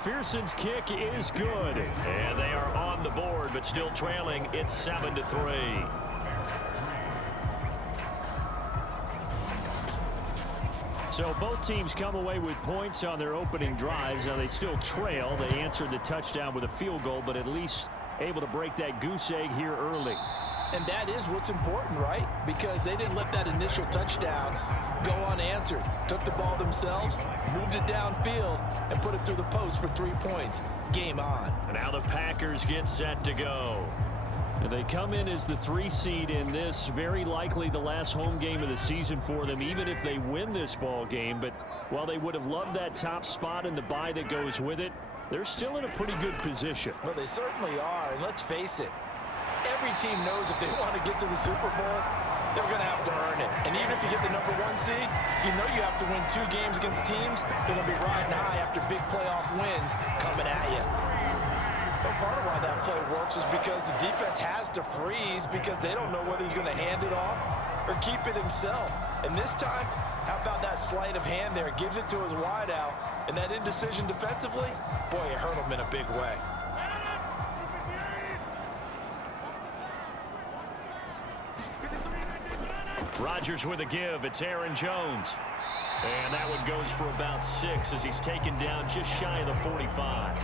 McPherson's kick is good, and they are on the board, but still trailing. It's 7-3. So both teams come away with points on their opening drives. Now they still trail. They answered the touchdown with a field goal, but at least able to break that goose egg here early. And that is what's important, right? Because they didn't let that initial touchdown go unanswered. Took the ball themselves, moved it downfield, and put it through the post for 3 points. Game on. And now the Packers get set to go. And they come in as the 3 seed in this, very likely the last home game of the season for them, even if they win this ball game. But while they would have loved that top spot and the bye that goes with it, they're still in a pretty good position. Well, they certainly are, and let's face it, every team knows if they want to get to the Super Bowl, they're going to have to earn it. And even if you get the number 1 seed, you know you have to win 2 games against teams that will be riding high after big playoff wins coming at you. But part of why that play works is because the defense has to freeze because they don't know whether he's going to hand it off or keep it himself. And this time, how about that sleight of hand there? Gives it to his wideout. And that indecision defensively, boy, it hurt him in a big way. Rodgers with a give. It's Aaron Jones. And that one goes for about 6 as he's taken down just shy of the 45.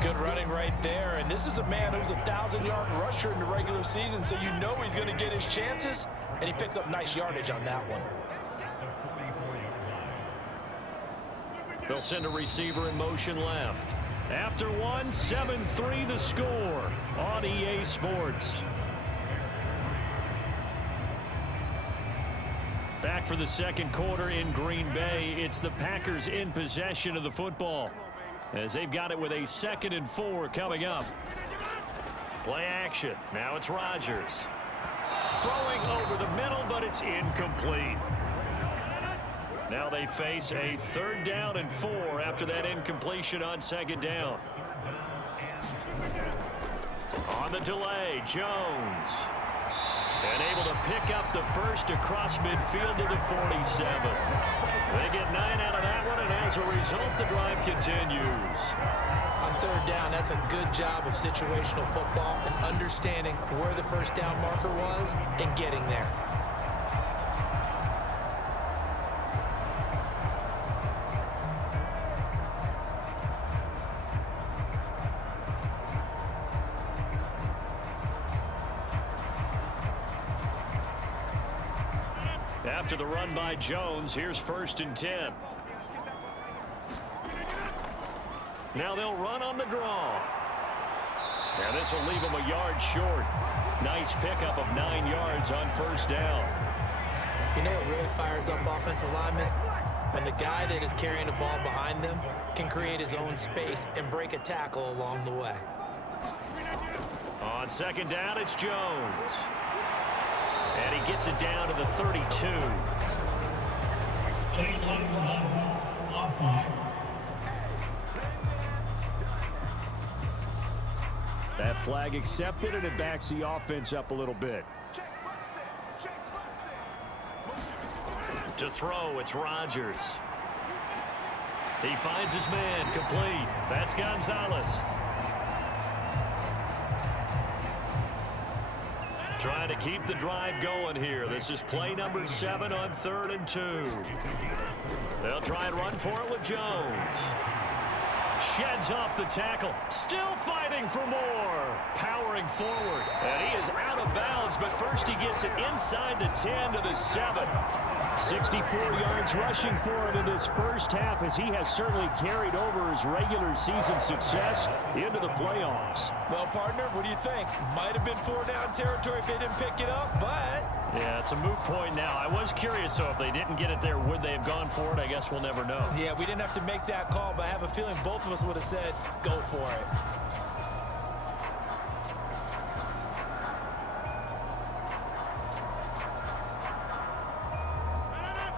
Good running right there. And this is a man who's a 1,000-yard rusher in the regular season, so you know he's going to get his chances. And he picks up nice yardage on that one. They'll send a receiver in motion left. After one, 7-3 the score on EA Sports. Back for the second quarter in Green Bay. It's the Packers in possession of the football as they've got it with a 2nd and 4 coming up. Play action. Now it's Rodgers. Throwing over the middle, but it's incomplete. Now they face a 3rd down and 4 after that incompletion on 2nd down. On the delay, Jones. And able to pick up the first across midfield to the 47. They get 9 out of that one, and as a result, the drive continues. On 3rd down, that's a good job of situational football and understanding where the first down marker was and getting there. After the run by Jones, here's 1st and 10. Now they'll run on the draw. And this will leave them a yard short. Nice pickup of 9 yards on 1st down. You know what really fires up offensive linemen? When the guy that is carrying the ball behind them can create his own space and break a tackle along the way. On 2nd down, it's Jones. And he gets it down to the 32. That flag accepted, and it backs the offense up a little bit. To throw, it's Rodgers. He finds his man, complete. That's Gonzalez. Trying to keep the drive going here. This is play number 7 on 3rd and 2. They'll try and run for it with Jones. Sheds off the tackle. Still fighting for more. Powering forward. And he is out of bounds, but first he gets it inside the 10 to the 7. 64 yards rushing for him in this first half as he has certainly carried over his regular season success into the playoffs. Well, partner, what do you think? Might have been 4-down territory if they didn't pick it up, but... Yeah, it's a moot point now. I was curious, so if they didn't get it there, would they have gone for it? I guess we'll never know. Yeah, we didn't have to make that call, but I have a feeling both of us would have said, go for it.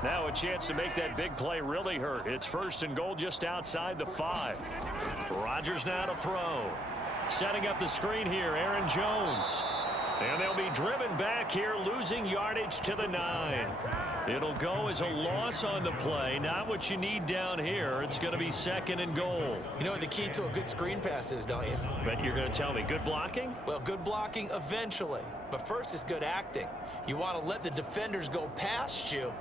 Now a chance to make that big play really hurt. It's 1st and goal just outside the 5. Rodgers now to throw. Setting up the screen here, Aaron Jones. And they'll be driven back here, losing yardage to the 9. It'll go as a loss on the play. Not what you need down here. It's going to be 2nd and goal. You know what the key to a good screen pass is, don't you? But you're going to tell me, good blocking? Well, good blocking eventually. But first is good acting. You want to let the defenders go past you,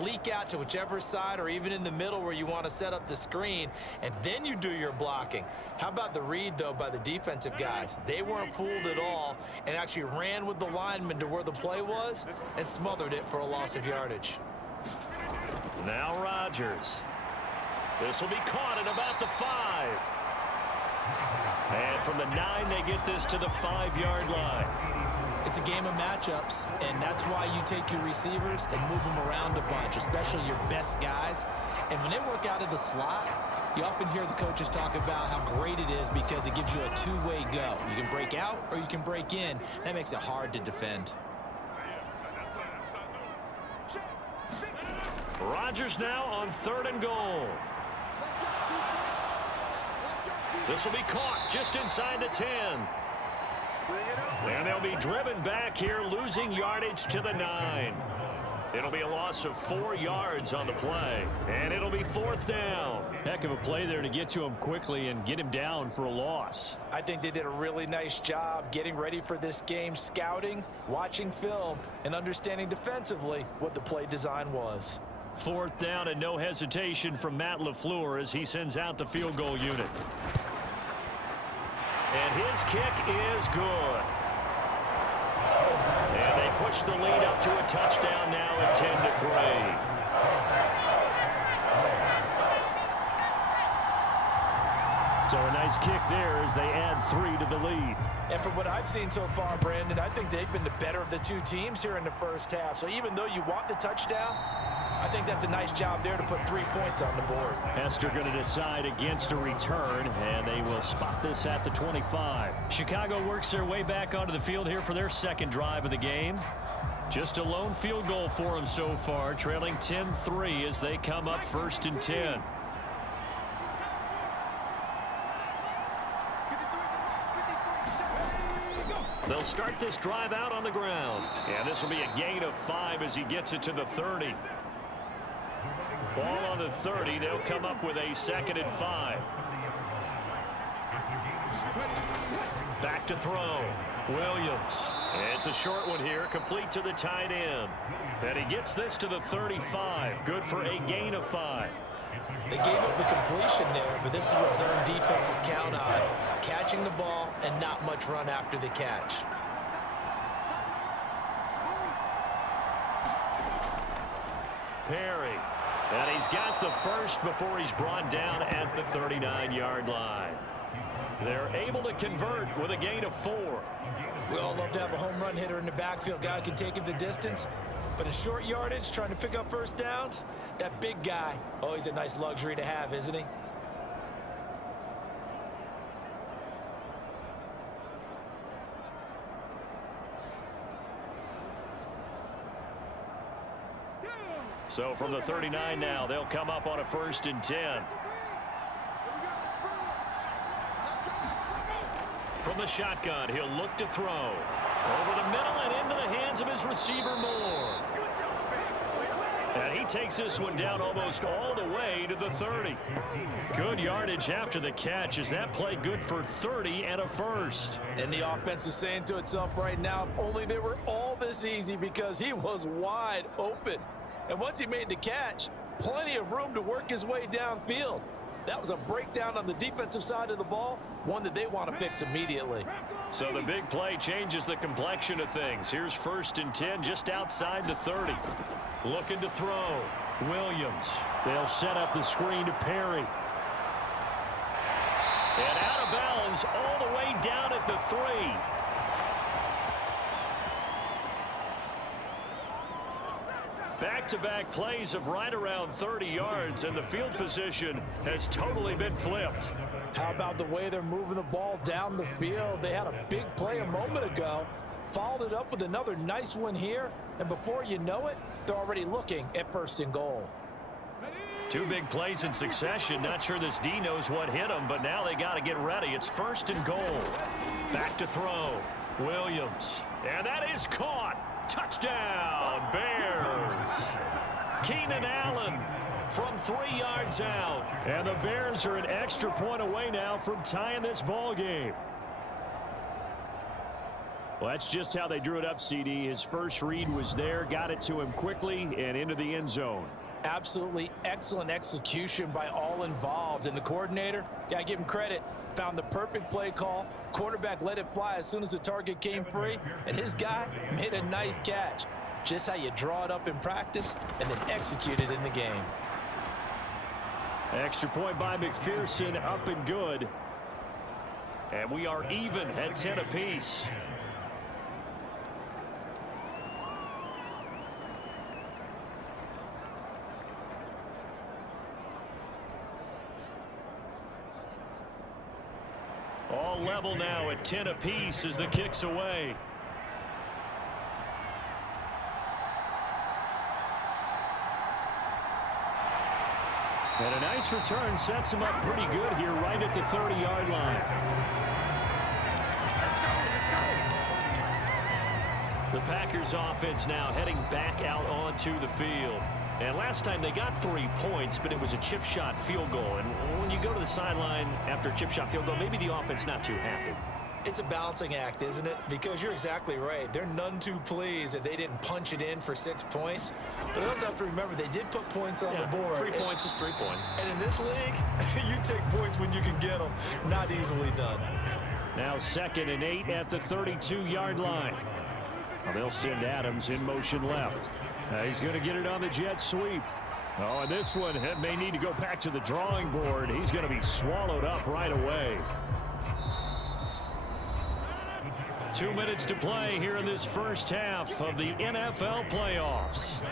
leak out to whichever side or even in the middle where you want to set up the screen, and then you do your blocking. How about the read, though, by the defensive guys? They weren't fooled at all and actually ran with the lineman to where the play was and smothered it for a loss of yardage. Now Rodgers. This will be caught at about the 5. And from the 9, they get this to the 5-yard line. It's a game of matchups, and that's why you take your receivers and move them around a bunch, especially your best guys. And when they work out of the slot, you often hear the coaches talk about how great it is because it gives you a two-way go. You can break out or you can break in. That makes it hard to defend. Rodgers now on 3rd and goal. This will be caught just inside the 10. And they'll be driven back here, losing yardage to the 9. It'll be a loss of 4 yards on the play, and it'll be 4th down. Heck of a play there to get to him quickly and get him down for a loss. I think they did a really nice job getting ready for this game, scouting, watching film, and understanding defensively what the play design was. 4th down and no hesitation from Matt LaFleur as he sends out the field goal unit. And his kick is good. And they push the lead up to a touchdown now at 10-3. So a nice kick there as they add 3 to the lead. And from what I've seen so far, Brandon, I think they've been the better of the two teams here in the first half. So even though you want the touchdown, I think that's a nice job there to put 3 points on the board. Hester going to decide against a return, and they will spot this at the 25. Chicago works their way back onto the field here for their 2nd drive of the game. Just a lone field goal for them so far, trailing 10-3 as they come up 1st and 10. They'll start this drive out on the ground. And this will be a gain of 5 as he gets it to the 30. Ball on the 30. They'll come up with a 2nd and 5. Back to throw. Williams. It's a short one here, complete to the tight end. And he gets this to the 35. Good for a gain of 5. They gave up the completion there, but this is what zone defenses count on. Catching the ball and not much run after the catch. Perry. And he's got the first before he's brought down at the 39-yard line. They're able to convert with a gain of 4. We all love to have a home run hitter in the backfield. Guy can take it the distance. But in short yardage, trying to pick up first downs, that big guy, oh, he's a nice luxury to have, isn't he? So from the 39 now, they'll come up on a 1st and 10. From the shotgun, he'll look to throw. Over the middle and into the hands of his receiver, Moore. And he takes this one down almost all the way to the 30. Good yardage after the catch. Is that play good for 30 and a first? And the offense is saying to itself right now, if only they were all this easy, because he was wide open. And once he made the catch, plenty of room to work his way downfield. That was a breakdown on the defensive side of the ball, one that they want to fix immediately. So the big play changes the complexion of things. Here's 1st and 10 just outside the 30. Looking to throw. Williams. They'll set up the screen to Perry. And out of bounds all the way down at the 3. Back-to-back plays of right around 30 yards, and the field position has totally been flipped. How about the way they're moving the ball down the field? They had a big play a moment ago, followed it up with another nice one here, and before you know it, they're already looking at 1st and goal. 2 big plays in succession. Not sure this D knows what hit him, but now they got to get ready. It's 1st and goal. Back to throw. Williams. And that is caught. Touchdown, Bears. Keenan Allen from 3 yards out. And the Bears are an extra point away now from tying this ball game. Well, that's just how they drew it up, CD. His first read was there, got it to him quickly and into the end zone. Absolutely excellent execution by all involved. And the coordinator, gotta give him credit, found the perfect play call. Quarterback let it fly as soon as the target came free, and his guy made a nice catch. Just how you draw it up in practice and then execute it in the game. Extra point by McPherson, up and good. And we are even at 10 apiece. All level now at 10 apiece as the kick's away. And a nice return sets him up pretty good here right at the 30-yard line. The Packers offense now heading back out onto the field. And last time they got 3 points, but it was a chip shot field goal. And when you go to the sideline after a chip shot field goal, maybe the offense not too happy. It's a balancing act, isn't it? Because you're exactly right. They're none too pleased that they didn't punch it in for 6 points. But they also have to remember they did put points on the board. 3 points is 3 points. And in this league, you take points when you can get them. Not easily done. Now 2nd and 8 at the 32-yard line. Now they'll send Adams in motion left. He's going to get it on the jet sweep. Oh, and this one may need to go back to the drawing board. He's going to be swallowed up right away. 2 minutes to play here in this first half of the NFL playoffs.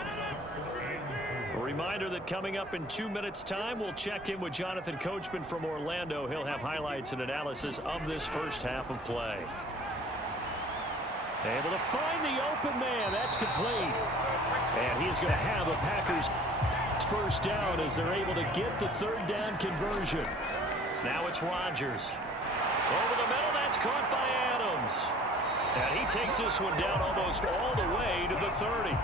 A reminder that coming up in 2 minutes' time, we'll check in with Jonathan Coachman from Orlando. He'll have highlights and analysis of this first half of play. Able to find the open man. That's complete. And he's going to have the Packers first down as they're able to get the 3rd down conversion. Now it's Rodgers. Over the middle, that's caught by Adams. And he takes this one down almost all the way to the 30.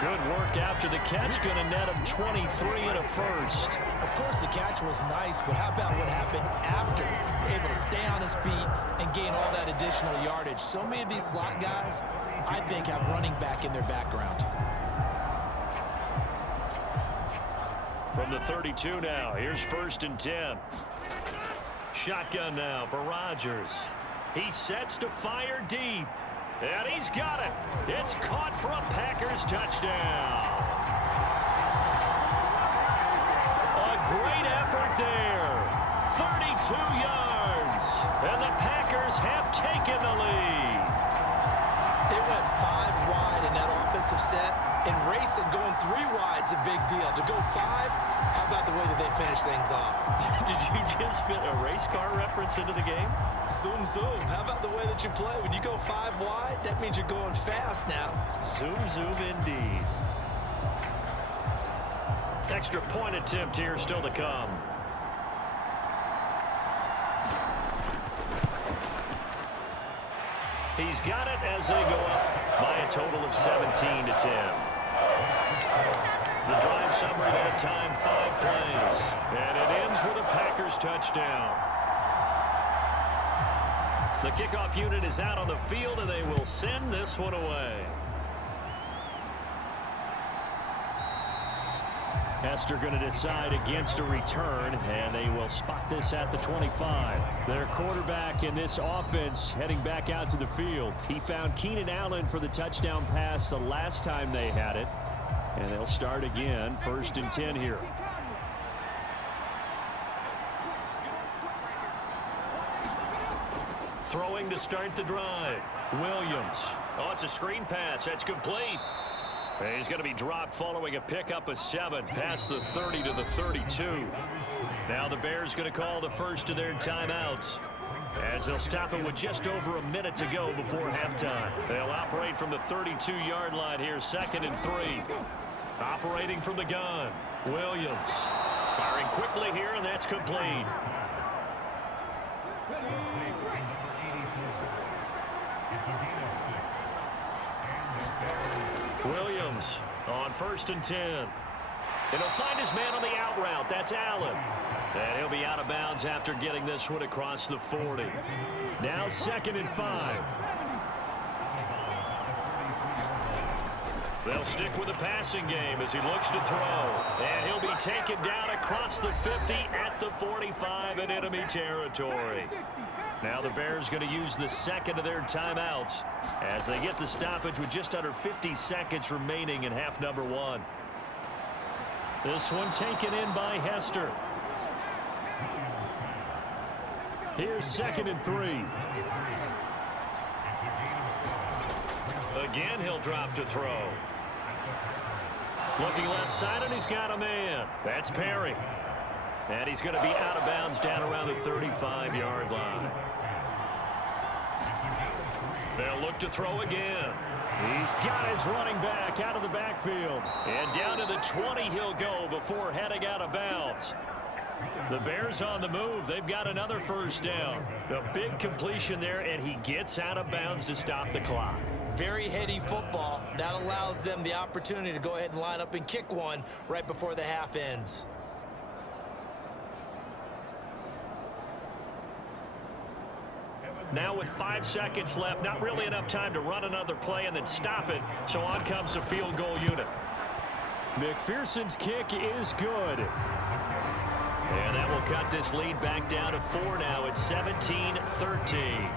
Good work after the catch. Going to net him 23 and a first. Of course, the catch was nice, but how about what happened after? Able to stay on his feet and gain all that additional yardage. So many of these slot guys, I think, have running back in their background. From the 32 now, here's 1st and 10. Shotgun now for Rodgers. He sets to fire deep. And he's got it. It's caught for a Packers touchdown. A great effort there. 32 yards. And the Packers have taken the lead. They went 5 wide in that offensive set. And racing, going 3 wide's a big deal. To go 5, how about the way that they finish things off? Did you just fit a race car reference into the game? Zoom, zoom. How about the way that you play? When you go 5 wide, that means you're going fast now. Zoom, zoom indeed. Extra point attempt here still to come. He's got it as they go up by a total of 17 to 10. The drive summary that time, 5 plays. And it ends with a Packers touchdown. The kickoff unit is out on the field, and they will send this one away. Hester going to decide against a return, and they will spot this at the 25. Their quarterback in this offense heading back out to the field. He found Keenan Allen for the touchdown pass the last time they had it. And they'll start again, 1st and 10 here. Throwing to start the drive. Williams. Oh, it's a screen pass. That's complete. And he's going to be dropped following a pickup of 7 past the 30 to the 32. Now the Bears going to call the first of their timeouts, as they'll stop it with just over a minute to go before halftime. They'll operate from the 32-yard line here, 2nd and 3. Operating from the gun, Williams. Firing quickly here, and that's complete. Williams on 1st and 10. And he'll find his man on the out route. That's Allen. And he'll be out of bounds after getting this one across the 40. Now 2nd and 5. They'll stick with the passing game as he looks to throw. And he'll be taken down across the 50 at the 45 in enemy territory. Now the Bears going to use the second of their timeouts as they get the stoppage with just under 50 seconds remaining in half number 1. This one taken in by Hester. Here's 2nd and 3. Again, he'll drop to throw. Looking left side, and he's got a man. That's Perry. And he's going to be out of bounds down around the 35-yard line. They'll look to throw again. He's got his running back out of the backfield. And down to the 20 he'll go before heading out of bounds. The Bears on the move. They've got another first down. A big completion there, and he gets out of bounds to stop the clock. Very heady football. That allows them the opportunity to go ahead and line up and kick one right before the half ends. Now with 5 seconds left, not really enough time to run another play and then stop it. So on comes the field goal unit. McPherson's kick is good. And that will cut this lead back down to 4 now. It's 17-13.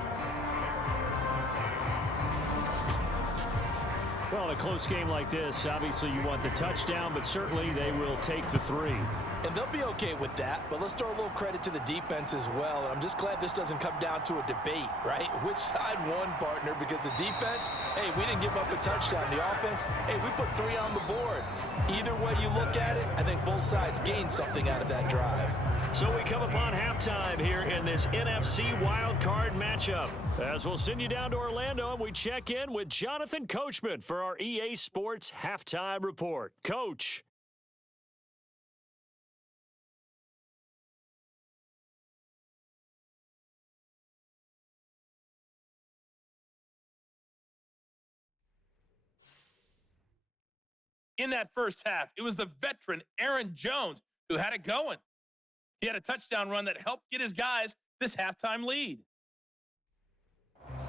Well, in a close game like this, obviously you want the touchdown, but certainly they will take the 3. And they'll be okay with that, but let's throw a little credit to the defense as well. And I'm just glad this doesn't come down to a debate, right? Which side won, partner? Because the defense, hey, we didn't give up a touchdown. The offense, hey, we put 3 on the board. Either way you look at it, I think both sides gained something out of that drive. So we come upon halftime here in this NFC Wild Card matchup. As we'll send you down to Orlando, and we check in with Jonathan Coachman for our EA Sports Halftime Report. Coach. In that first half, it was the veteran Aaron Jones who had it going. He had a touchdown run that helped get his guys this halftime lead.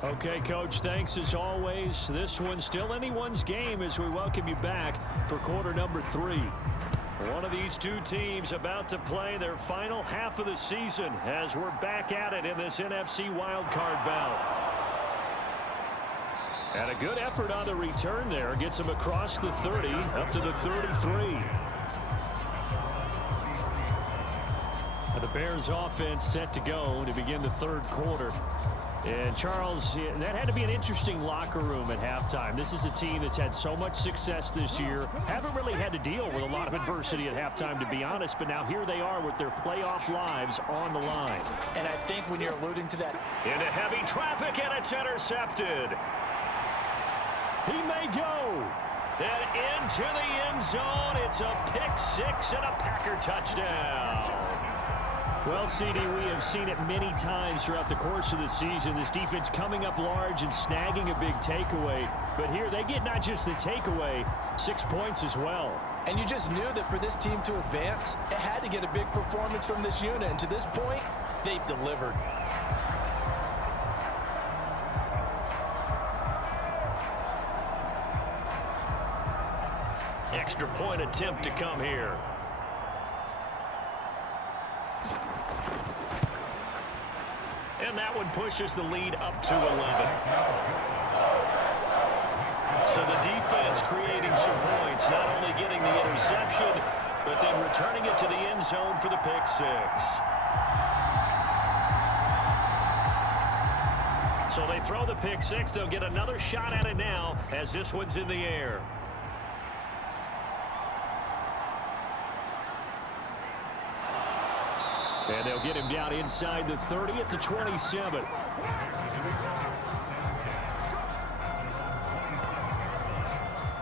Okay, Coach, thanks as always. This one's still anyone's game as we welcome you back for quarter number 3. One of these two teams about to play their final half of the season as we're back at it in this NFC wildcard bout. And a good effort on the return there. Gets him across the 30, up to the 33. The Bears offense set to go to begin the third quarter. And Charles, that had to be an interesting locker room at halftime. This is a team that's had so much success this year. Haven't really had to deal with a lot of adversity at halftime, to be honest. But now here they are with their playoff lives on the line. And I think when you're alluding to that. Into heavy traffic, and it's intercepted. He may go. And into the end zone. It's a pick six and a Packer touchdown. Well, CD, we have seen it many times throughout the course of the season. This defense coming up large and snagging a big takeaway. But here they get not just the takeaway, 6 points as well. And you just knew that for this team to advance, it had to get a big performance from this unit. And to this point, they've delivered. Extra point attempt to come here. And that one pushes the lead up to 11. So the defense creating some points, not only getting the interception, but then returning it to the end zone for the pick six. So they throw the pick six. They'll get another shot at it now as this one's in the air. And they'll get him down inside the 30 at the 27.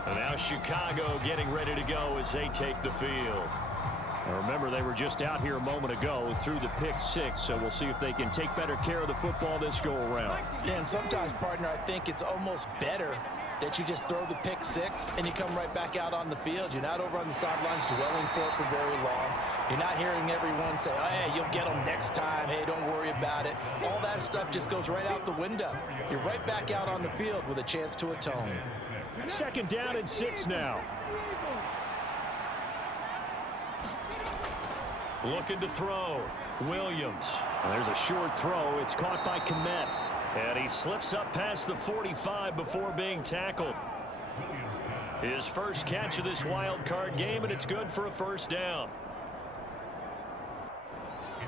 And now Chicago getting ready to go as they take the field. Now remember, they were just out here a moment ago through the pick six, so we'll see if they can take better care of the football this go around. Yeah, and sometimes, partner, I think it's almost better that you just throw the pick six and you come right back out on the field. You're not over on the sidelines dwelling for it for very long. You're not hearing everyone say, oh, hey, you'll get them next time. Hey, don't worry about it. All that stuff just goes right out the window. You're right back out on the field with a chance to atone. 2nd down and 6 now. Looking to throw. Williams. And there's a short throw. It's caught by Kmet. And he slips up past the 45 before being tackled. His first catch of this wild card game, and it's good for a 1st down.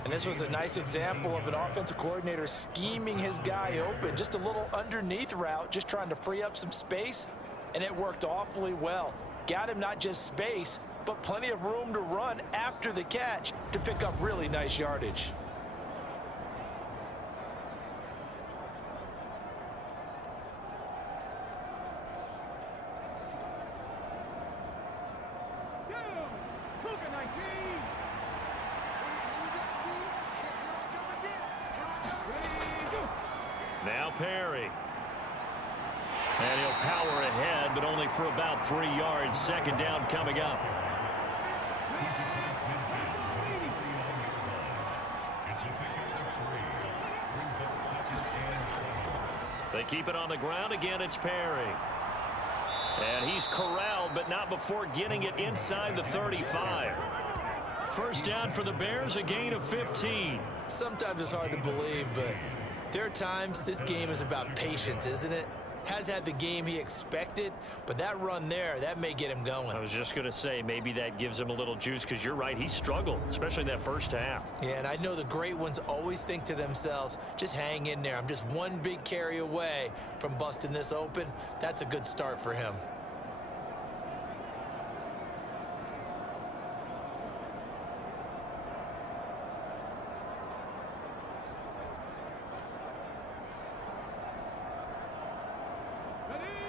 And this was a nice example of an offensive coordinator scheming his guy open. Just a little underneath route, just trying to free up some space, and it worked awfully well. Got him not just space, but plenty of room to run after the catch to pick up really nice yardage. Now Perry. And he'll power ahead, but only for about 3 yards. 2nd down coming up. They keep it on the ground again. It's Perry. And he's corralled, but not before getting it inside the 35. 1st down for the Bears, a gain of 15. Sometimes it's hard to believe, but there are times this game is about patience, isn't it? Has had the game he expected, but that run there, that may get him going. I was just going to say, maybe that gives him a little juice, because you're right, he struggled, especially in that 1st half. Yeah, and I know the great ones always think to themselves, just hang in there. I'm just one big carry away from busting this open. That's a good start for him.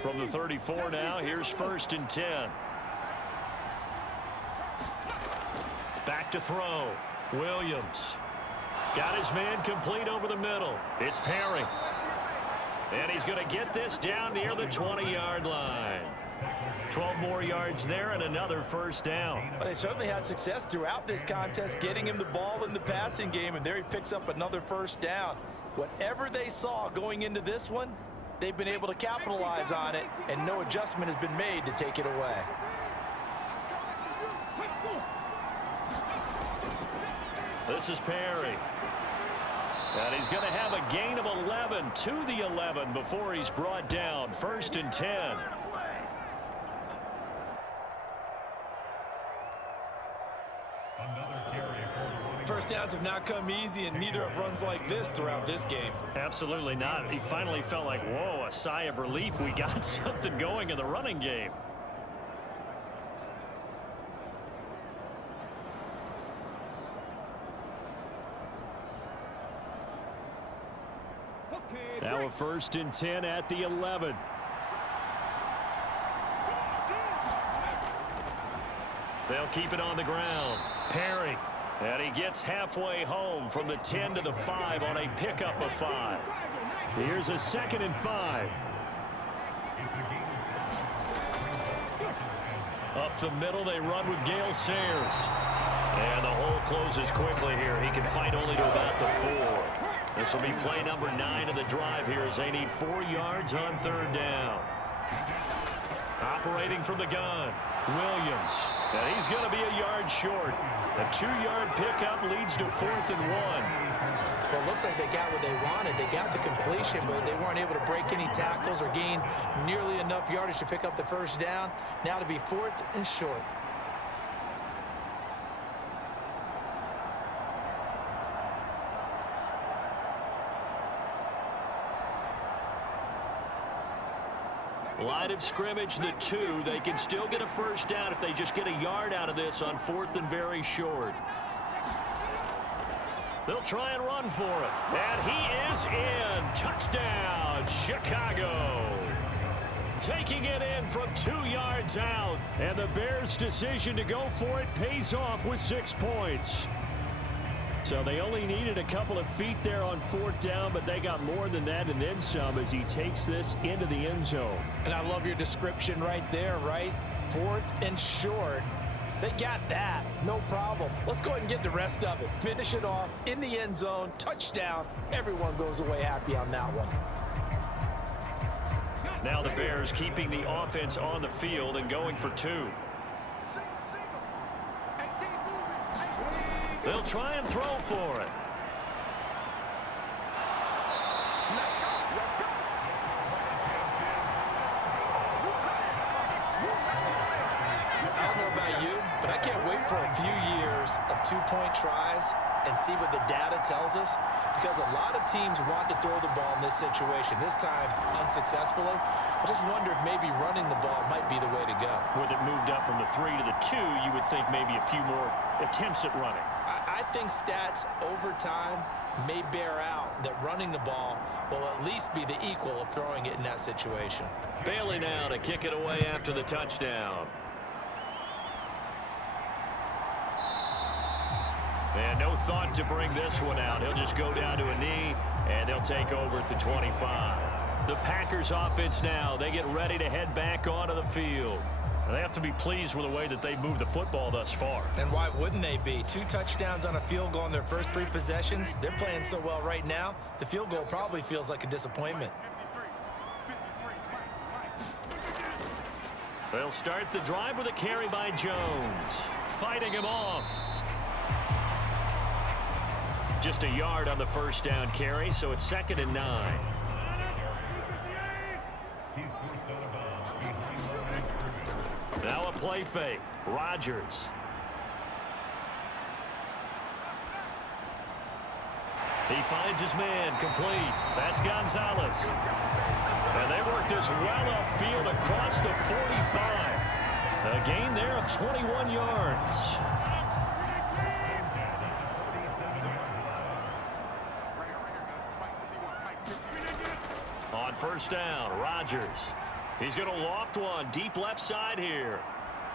From the 34 now, here's 1st and 10. Back to throw. Williams. Got his man complete over the middle. It's Perry. And he's going to get this down near the 20-yard line. 12 more yards there and another 1st down. Well, they certainly had success throughout this contest getting him the ball in the passing game, and there he picks up another 1st down. Whatever they saw going into this one, they've been able to capitalize on it, and no adjustment has been made to take it away. This is Perry. And he's going to have a gain of 11 to the 11 before he's brought down. 1st and 10. First downs have not come easy, and neither have runs like this throughout this game. Absolutely not. He finally felt like, whoa, a sigh of relief. We got something going in the running game. Now a 1st and 10 at the 11. They'll keep it on the ground. Perry. And he gets halfway home from the 10 to the 5 on a pickup of 5. Here's a 2nd and 5. Up the middle, they run with Gale Sayers. And the hole closes quickly here. He can fight only to about the 4. This will be play number 9 of the drive here as they need 4 yards on 3rd down. Operating from the gun, Williams. And he's going to be a yard short. A 2-yard pickup leads to 4th and 1. Well, it looks like they got what they wanted. They got the completion, but they weren't able to break any tackles or gain nearly enough yardage to pick up the 1st down. Now to be 4th and short. Line of scrimmage, the 2. They can still get a 1st down if they just get a yard out of this on 4th and very short. They'll try and run for it. And he is in. Touchdown, Chicago. Taking it in from 2 yards out. And the Bears' decision to go for it pays off with 6 points. So they only needed a couple of feet there on 4th down, but they got more than that and then some as he takes this into the end zone. And I love your description right there, right? 4th and short. They got that. No problem. Let's go ahead and get the rest of it. Finish it off in the end zone. Touchdown. Everyone goes away happy on that one. Now the Bears keeping the offense on the field and going for 2. They'll try and throw for it. I don't know about you, but I can't wait for a few years of 2-point tries and see what the data tells us, because a lot of teams want to throw the ball in this situation, this time unsuccessfully. I just wonder if maybe running the ball might be the way to go. With it moved up from the 3 to the 2, you would think maybe a few more attempts at running. I think stats over time may bear out that running the ball will at least be the equal of throwing it in that situation. Bailey now to kick it away after the touchdown. And no thought to bring this one out. He'll just go down to a knee, and they'll take over at the 25. The Packers offense now, they get ready to head back onto the field. They have to be pleased with the way that they've moved the football thus far. And why wouldn't they be? 2 touchdowns on a field goal in their first 3 possessions. They're playing so well right now, the field goal probably feels like a disappointment. They'll start the drive with a carry by Jones. Fighting him off. Just a yard on the first down carry, so it's 2nd and 9. Now a play fake. Rodgers. He finds his man complete. That's Gonzalez. And they work this well upfield across the 45. A gain there of 21 yards. On first down, Rodgers. He's going to loft one deep left side here.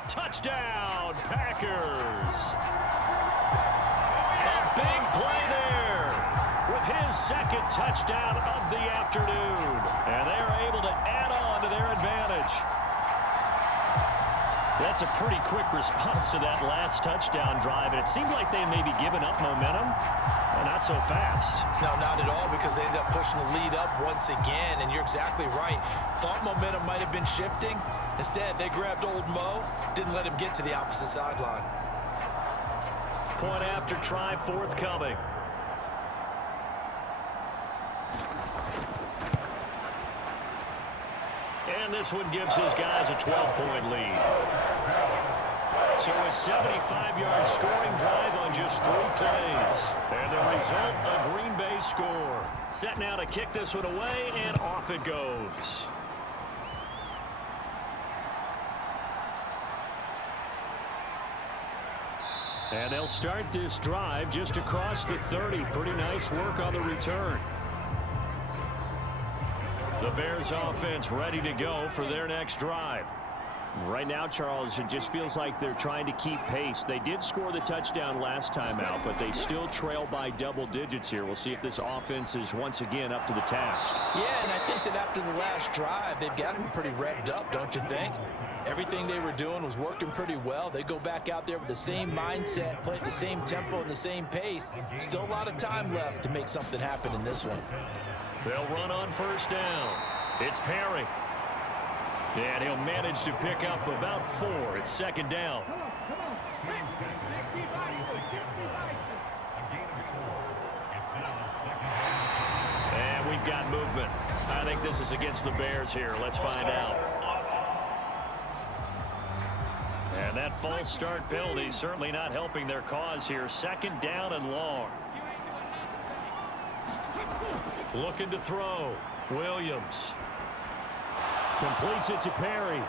Touchdown, Packers. A big play there with his 2nd touchdown of the afternoon. And they are able to add on to their advantage. That's a pretty quick response to that last touchdown drive. And it seemed like they may be giving up momentum. Not so fast. No, not at all, because they end up pushing the lead up once again, and you're exactly right. Thought momentum might have been shifting. Instead, they grabbed old Mo, didn't let him get to the opposite sideline. Point after try forthcoming. And this one gives his guys a 12-point lead. So a 75-yard scoring drive on just 3 plays. And the result, a Green Bay score. Set now to kick this one away, and off it goes. And they'll start this drive just across the 30. Pretty nice work on the return. The Bears offense ready to go for their next drive. Right now, Charles, it just feels like they're trying to keep pace. They did score the touchdown last time out, but they still trail by double digits here. We'll see if this offense is once again up to the task. Yeah, and I think that after the last drive, they've got to be pretty revved up, don't you think? Everything they were doing was working pretty well. They go back out there with the same mindset, play at the same tempo and the same pace. Still a lot of time left to make something happen in this one. They'll run on first down. It's Perry. And he'll manage to pick up about 4. It's 2nd down. And we've got movement. I think this is against the Bears here. Let's find out. And that false start penalty certainly not helping their cause here. 2nd down and long. Looking to throw. Williams. Completes it to Perry.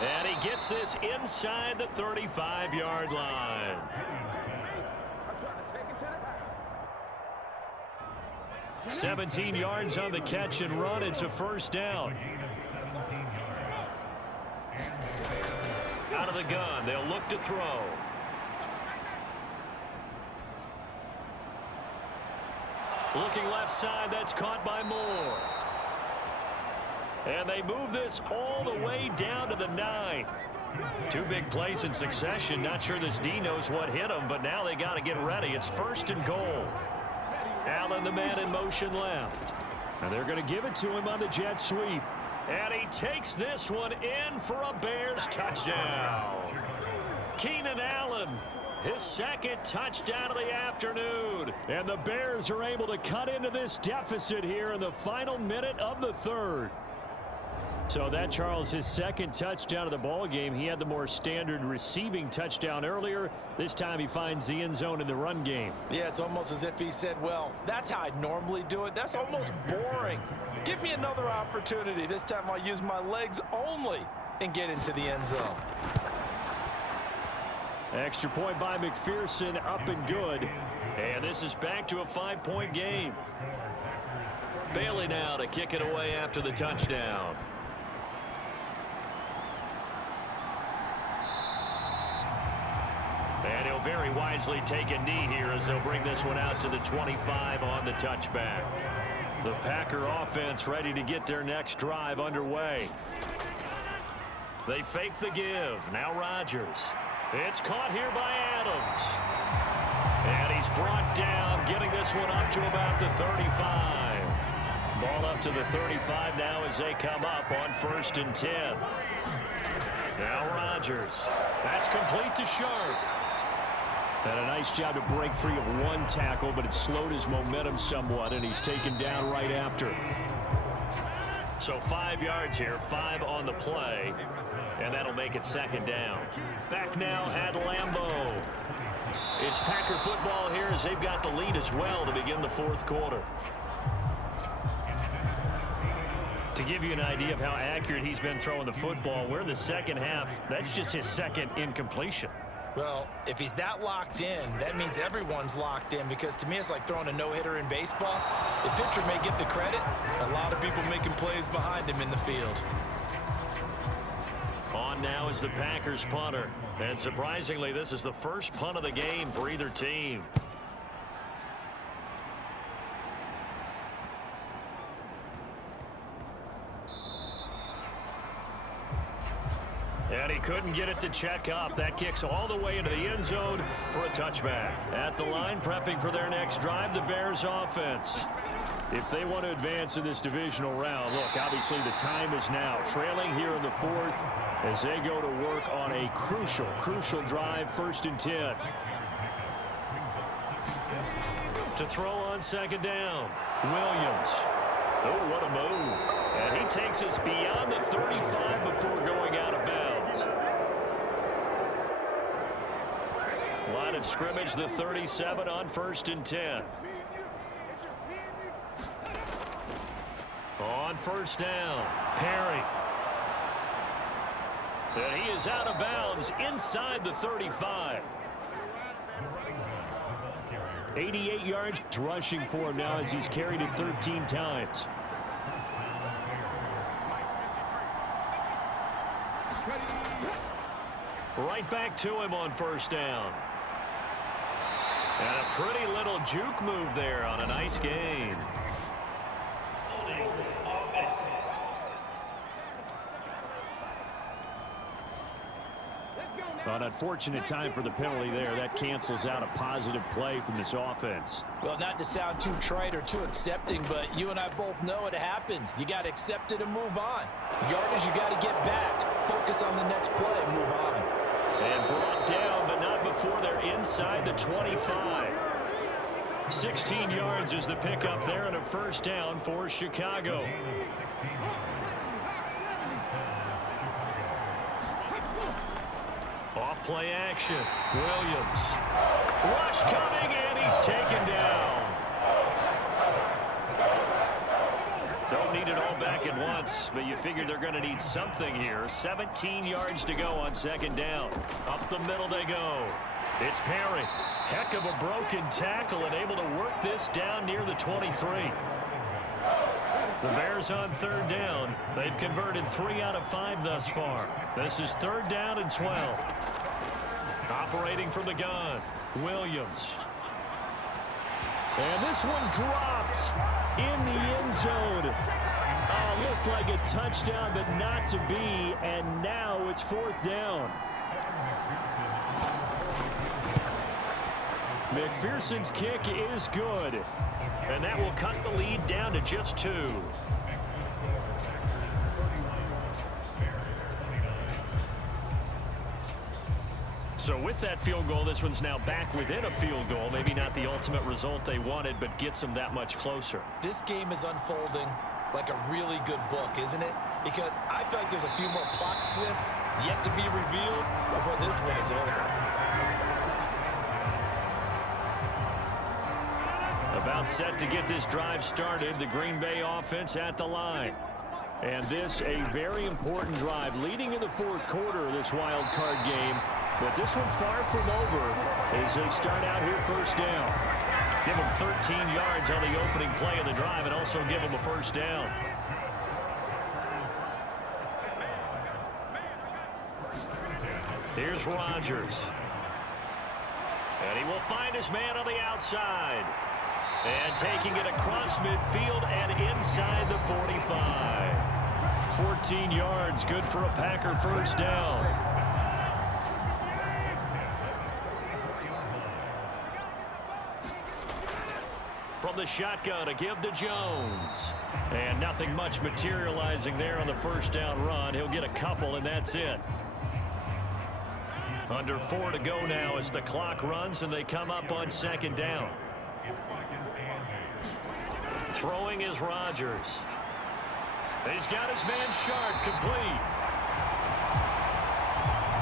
And he gets this inside the 35-yard line. "17 yards on the catch and run. It's a first down. Out of the gun. They'll look to throw. Looking left side, that's caught by Moore. And they move this all the way down to the 9. Two big plays in succession. Not sure this D knows what hit him, but now they got to get ready. It's 1st and goal. Allen, the man in motion left. And they're going to give it to him on the jet sweep. And he takes this one in for a Bears touchdown. Keenan Allen, his 2nd touchdown of the afternoon. And the Bears are able to cut into this deficit here in the final minute of the 3rd. So that, Charles, his 2nd touchdown of the ball game. He had the more standard receiving touchdown earlier. This time he finds the end zone in the run game. Yeah, it's almost as if he said, well, that's how I normally do it. That's almost boring. Give me another opportunity. This time I'll use my legs only and get into the end zone. Extra point by McPherson, up and good. And this is back to a 5-point game. Bailey now to kick it away after the touchdown. And he'll very wisely take a knee here as they'll bring this one out to the 25 on the touchback. The Packer offense ready to get their next drive underway. They fake the give. Now Rodgers. It's caught here by Adams. And he's brought down, getting this one up to about the 35. Ball up to the 35 now as they come up on 1st and 10. Now Rodgers. That's complete to Sharp. And a nice job to break free of one tackle, but it slowed his momentum somewhat, and he's taken down right after. So 5 yards here, 5 on the play, and that'll make it 2nd down. Back now at Lambeau. It's Packer football here as they've got the lead as well to begin the 4th quarter. To give you an idea of how accurate he's been throwing the football, we're in the 2nd half. That's just his 2nd incompletion. Well, if he's that locked in, that means everyone's locked in, because to me it's like throwing a no-hitter in baseball. The pitcher may get the credit. A lot of people making plays behind him in the field. On now is the Packers punter. And surprisingly, this is the first punt of the game for either team. And he couldn't get it to check up. That kicks all the way into the end zone for a touchback. At the line, prepping for their next drive, the Bears offense. If they want to advance in this divisional round, look, obviously the time is now. Trailing here in the 4th as they go to work on a crucial drive, 1st and 10. To throw on 2nd down, Williams. Oh, what a move. And he takes us beyond the 35 before going out of bounds. Line of scrimmage, the 37 on 1st and 10. On 1st down, Perry. And he is out of bounds inside the 35. 88 yards rushing for him now as he's carried it 13 times. Right back to him on 1st down. And a pretty little juke move there on a nice gain. An unfortunate time for the penalty there. That cancels out a positive play from this offense. Well, not to sound too trite or too accepting, but you and I both know it happens. You got to accept it and move on. Yardage, you got to get back. Focus on the next play and move on. And brought down, but not before they're inside the 25. 16 yards is the pickup there and a 1st down for Chicago. Off play action. Williams. Rush coming, and he's taken down. Don't need it all back at once, but you figure they're going to need something here. 17 yards to go on 2nd down. Up the middle they go. It's Perry. Heck of a broken tackle and able to work this down near the 23. The Bears on 3rd down. They've converted 3 out of 5 thus far. This is 3rd down and 12. Operating from the gun, Williams. And this one dropped. hit in the end zone. Looked like a touchdown, but not to be, and now it's 4th down. McPherson's kick is good, and that will cut the lead down to just 2. So with that field goal, this one's now back within a field goal. Maybe not the ultimate result they wanted, but gets them that much closer. This game is unfolding like a really good book, isn't it? Because I feel like there's a few more plot twists yet to be revealed before this one is over. About set to get this drive started, the Green Bay offense at the line. And this a very important drive leading in the 4th quarter of this wild card game. But this one far from over as they start out here 1st down. Give them 13 yards on the opening play of the drive and also give them a 1st down. Here's Rodgers. And he will find his man on the outside. And taking it across midfield and inside the 45. 14 yards, good for a Packer 1st down. From the shotgun, a give to Jones. And nothing much materializing there on the 1st down run. He'll get a couple, and that's it. Under 4 to go now as the clock runs, and they come up on 2nd down. Throwing is Rodgers. He's got his man Sharp complete.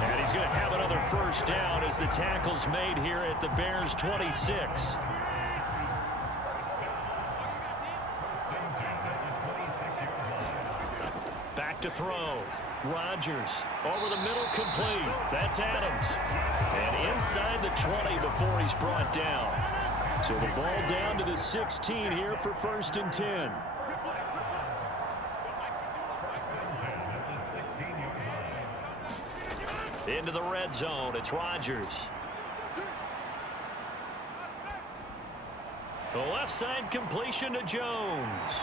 And he's going to have another 1st down as the tackle's made here at the Bears' 26. Back to throw. Rodgers over the middle, complete. That's Adams. And inside the 20 before he's brought down. So the ball down to the 16 here for 1st and 10. Into the red zone. It's Rodgers. The left side completion to Jones.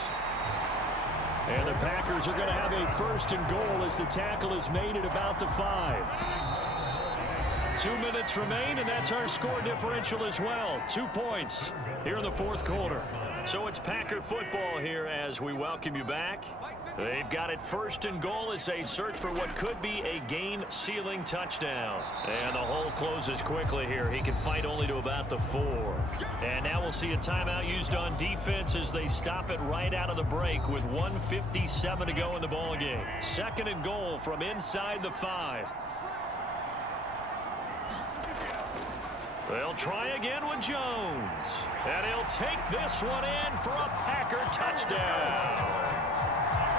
And the Packers are going to have a 1st and goal as the tackle is made at about the 5. 2 minutes remain, and that's our score differential as well. 2 points here in the 4th quarter. So it's Packer football here as we welcome you back. They've got it 1st and goal as they search for what could be a game-sealing touchdown. And the hole closes quickly here. He can fight only to about the 4. And now we'll see a timeout used on defense as they stop it right out of the break with 1:57 to go in the ballgame. 2nd and goal from inside the 5. They'll try again with Jones. And he'll take this one in for a Packer touchdown.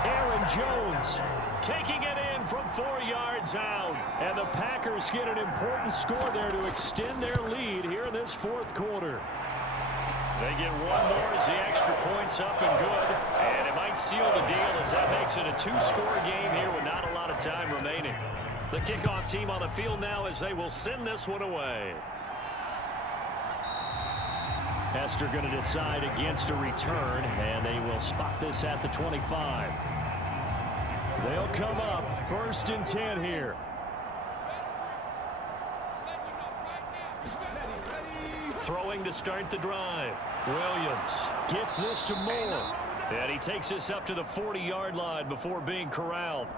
Aaron Jones taking it in from 4 yards out. And the Packers get an important score there to extend their lead here in this 4th quarter. They get one more as the extra point's up and good. And it might seal the deal as that makes it a 2-score game here with not a lot of time remaining. The kickoff team on the field now as they will send this one away. Hester going to decide against a return, and they will spot this at the 25. They'll come up 1st and 10 here. Throwing to start the drive. Williams gets this to Moore. And he takes this up to the 40-yard line before being corralled.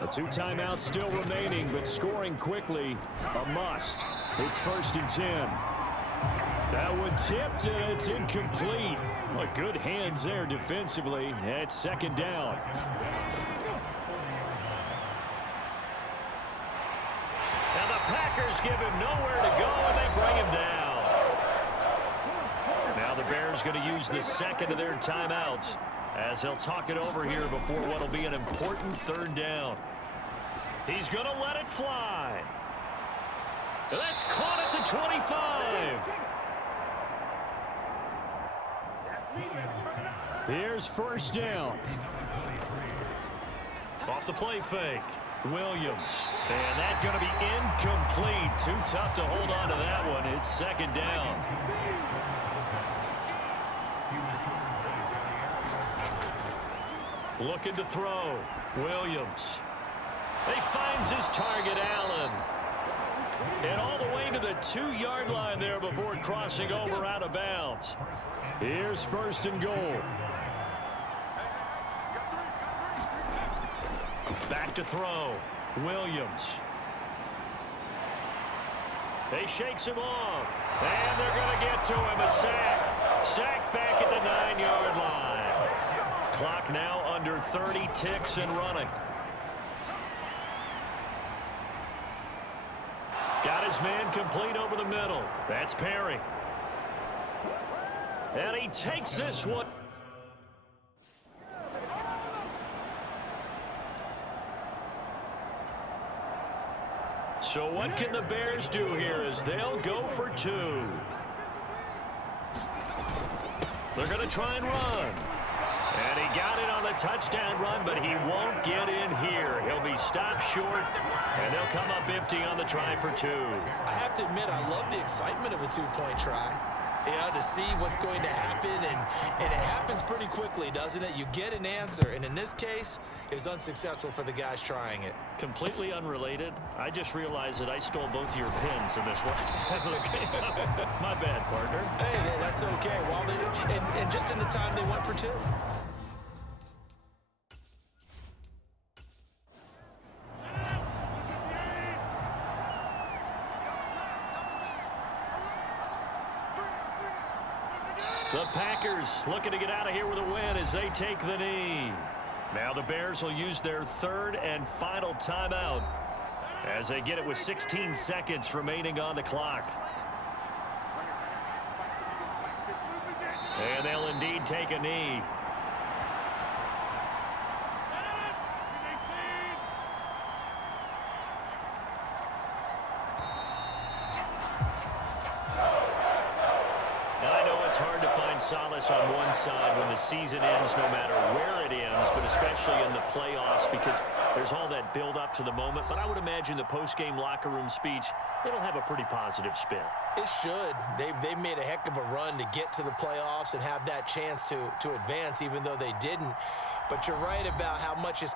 The 2 timeouts still remaining, but scoring quickly, a must. It's 1st and 10. That one tipped, and it's incomplete. Well, good hands there defensively. It's 2nd down. And the Packers give him nowhere to go, and they bring him down. Now the Bears going to use the 2nd of their timeouts as they'll talk it over here before what will be an important 3rd down. He's going to let it fly. That's caught at the 25. Here's 1st down. Off the play fake. Williams. And that's going to be incomplete. Too tough to hold on to that one. It's second down. Looking to throw. Williams. He finds his target, Allen. And all the way to the 2-yard line there before crossing over out of bounds. Here's first and goal. Back to throw. Williams. He shakes him off. And they're going to get to him. A sack. Sacked back at the 9-yard line. Clock now under 30 ticks and running. Got his man complete over the middle. That's Perry. And he takes this one. So what can the Bears do here as they'll go for 2? They're going to try and run. And he got it on the touchdown run, but he won't get in here. He'll be stopped short, and they'll come up empty on the try for 2. I have to admit, I love the excitement of a 2-point try. You know, to see what's going to happen, and it happens pretty quickly, doesn't it? You get an answer, and in this case, it was unsuccessful for the guys trying it. Completely unrelated. I just realized that I stole both of your pins in this last game. My bad, partner. Hey, that's okay. Well, and just in the time they went for 2. The Packers looking to get out of here with a win as they take the knee. Now the Bears will use their 3rd and final timeout as they get it with 16 seconds remaining on the clock. And they'll indeed take a knee. Hard to find solace on one side when the season ends, no matter where it ends, but especially in the playoffs, because there's all that build up to the moment. But I would imagine the post-game locker room speech, it'll have a pretty positive spin. It should. They've made a heck of a run to get to the playoffs and have that chance to advance, even though they didn't. But you're right about how much it's